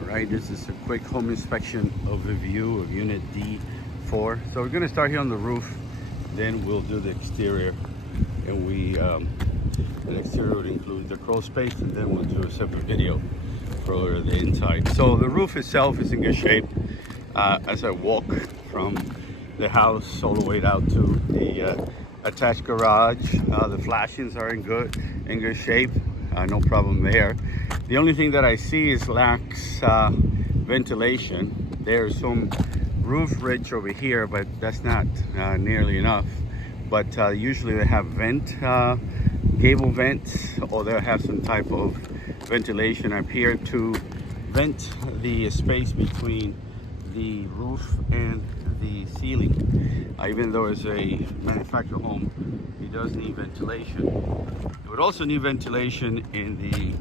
All right, this is a quick home inspection overview of unit D4. So we're going to start here on the roof, then we'll do the exterior, and the exterior would include the crawl space, and then we'll do a separate video for the inside. So the roof itself is in good shape. As I walk from the house all the way out to the attached garage, the flashings are in good shape. No problem there. The only thing that I see is lacks ventilation. There's some roof ridge over here, but that's not nearly enough. But usually they have gable vents, or they'll have some type of ventilation up here to vent the space between the roof and the ceiling. Even though it's a manufactured home, it does need ventilation. It would also need ventilation in the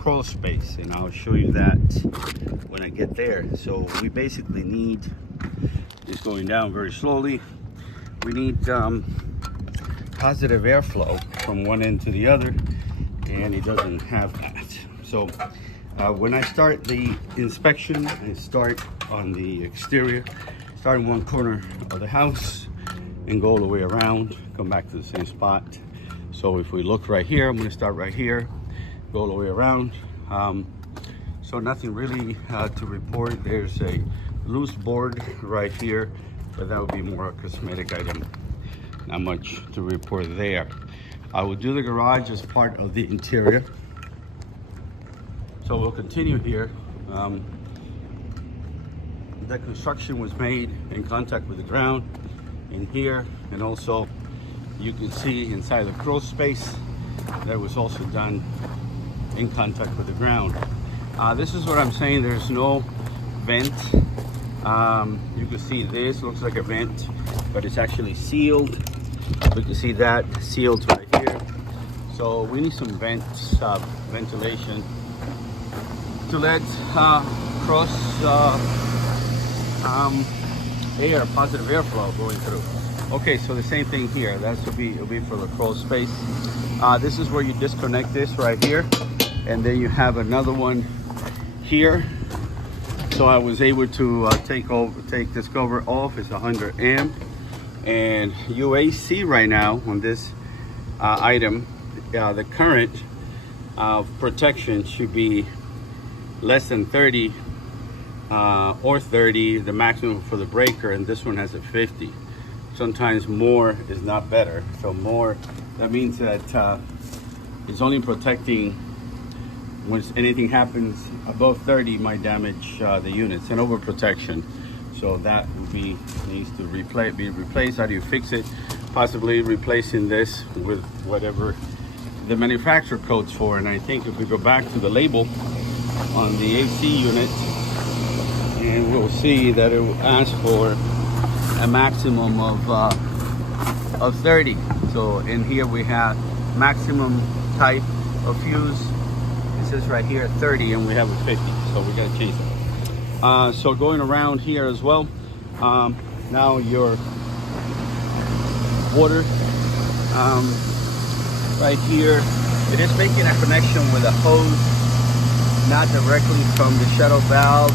crawl space, and I'll show you that when I get there. So we basically need, just going down very slowly, we need positive airflow from one end to the other, and it doesn't have that. So when I start the inspection, I start on the exterior, start in one corner of the house and go all the way around, come back to the same spot. So if we look right here, I'm going to start right here, go all the way around. So nothing really to report. There's a loose board right here, but that would be more a cosmetic item. Not much to report there. I will do the garage as part of the interior. So we'll continue here. The construction was made in contact with the ground in here, and also you can see inside the crawl space that was also done in contact with the ground. This is what I'm saying, there's no vent. You can see this looks like a vent, but it's actually sealed. We can see that sealed right here. So we need some ventilation to let cross air, positive airflow going through. Okay, so the same thing here. It'll be for the crawl space. This is where you disconnect this right here, and then you have another one here. So I was able to take this cover off. It's 100 amp, and UAC right now on this item, the current protection should be less than 30 or 30, the maximum for the breaker, and this one has a 50. Sometimes more is not better. So more, that means that it's only protecting when anything happens above 30 might damage the units, and overprotection. So that would needs to be replaced. How do you fix it? Possibly replacing this with whatever the manufacturer codes for. And I think if we go back to the label on the AC unit, and we'll see that it will ask for a maximum of 30. So in here we have maximum type of fuse. It says right here 30, and we have a 50. So we got to change that. So going around here as well. Now your water right here. It is making a connection with a hose, not directly from the shuttle valve.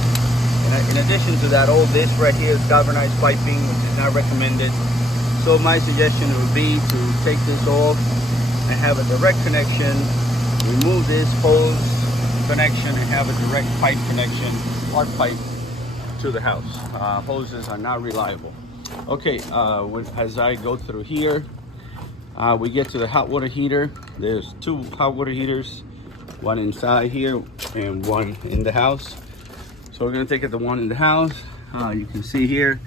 In addition to that, all this right here is galvanized piping, which is not recommended. So my suggestion would be to take this off and have a direct connection, remove this hose connection, and have a direct pipe connection, arc pipe, to the house. Hoses are not reliable. Okay, as I go through here, we get to the hot water heater. There's two hot water heaters, one inside here and one in the house. So we're going to take the one in the house. You can see here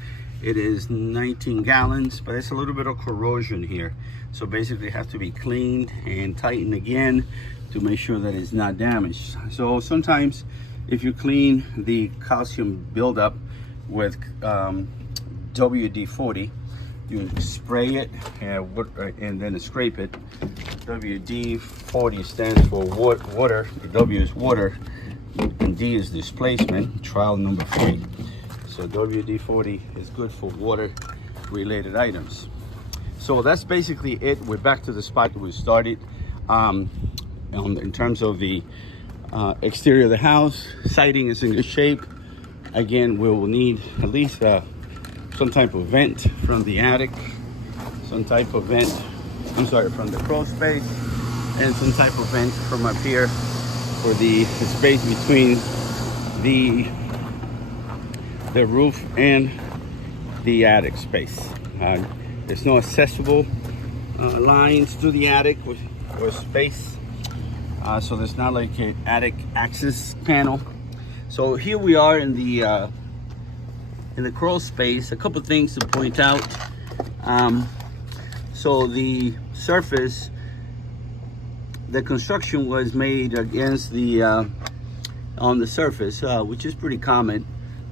it is 19 gallons, but it's a little bit of corrosion here. So basically it has to be cleaned and tightened again to make sure that it's not damaged. So sometimes if you clean the calcium buildup with WD-40, you spray it and then scrape it. WD-40 stands for water. The W is water, and D is displacement, trial number 3. So WD-40 is good for water related items. So that's basically it. We're back to the spot that we started. In terms of the Exterior of the house, siding is in good shape. Again, we will need at least some type of vent from the attic, some type of vent, from the crawl space, and some type of vent from up here for the space between the roof and the attic space. There's no accessible lines to the attic or space, so there's not like an attic access panel. So here we are in the crawl space. A couple things to point out. So the surface, the construction was made against the on the surface, which is pretty common.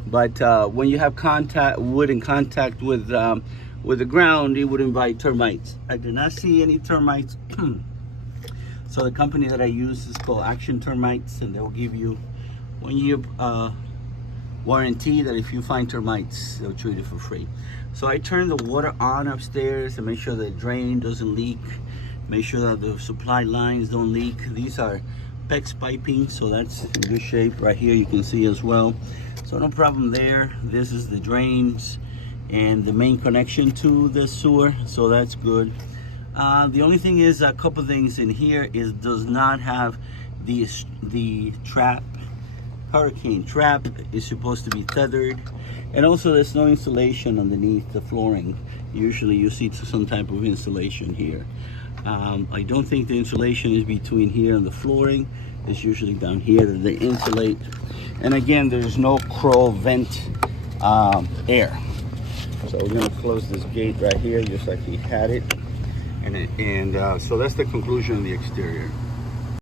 But when you have wood in contact with the ground, it would invite termites. I did not see any termites. So the company that I use is called Action Termites, and they'll give you 1 year warranty that if you find termites, they'll treat it for free. So I turn the water on upstairs to make sure the drain doesn't leak, make sure that the supply lines don't leak. These are PEX piping, so that's in good shape. Right here you can see as well, so no problem there. This is the drains and the main connection to the sewer, so that's good. The only thing is, a couple things in here is does not have the trap. Hurricane trap is supposed to be tethered, and also there's no insulation underneath the flooring. Usually you see some type of insulation here. I don't think the insulation is between here and the flooring. It's usually down here that they insulate. And again, there's no crawl vent air. So we're gonna close this gate right here just like we had it. And so that's the conclusion of the exterior.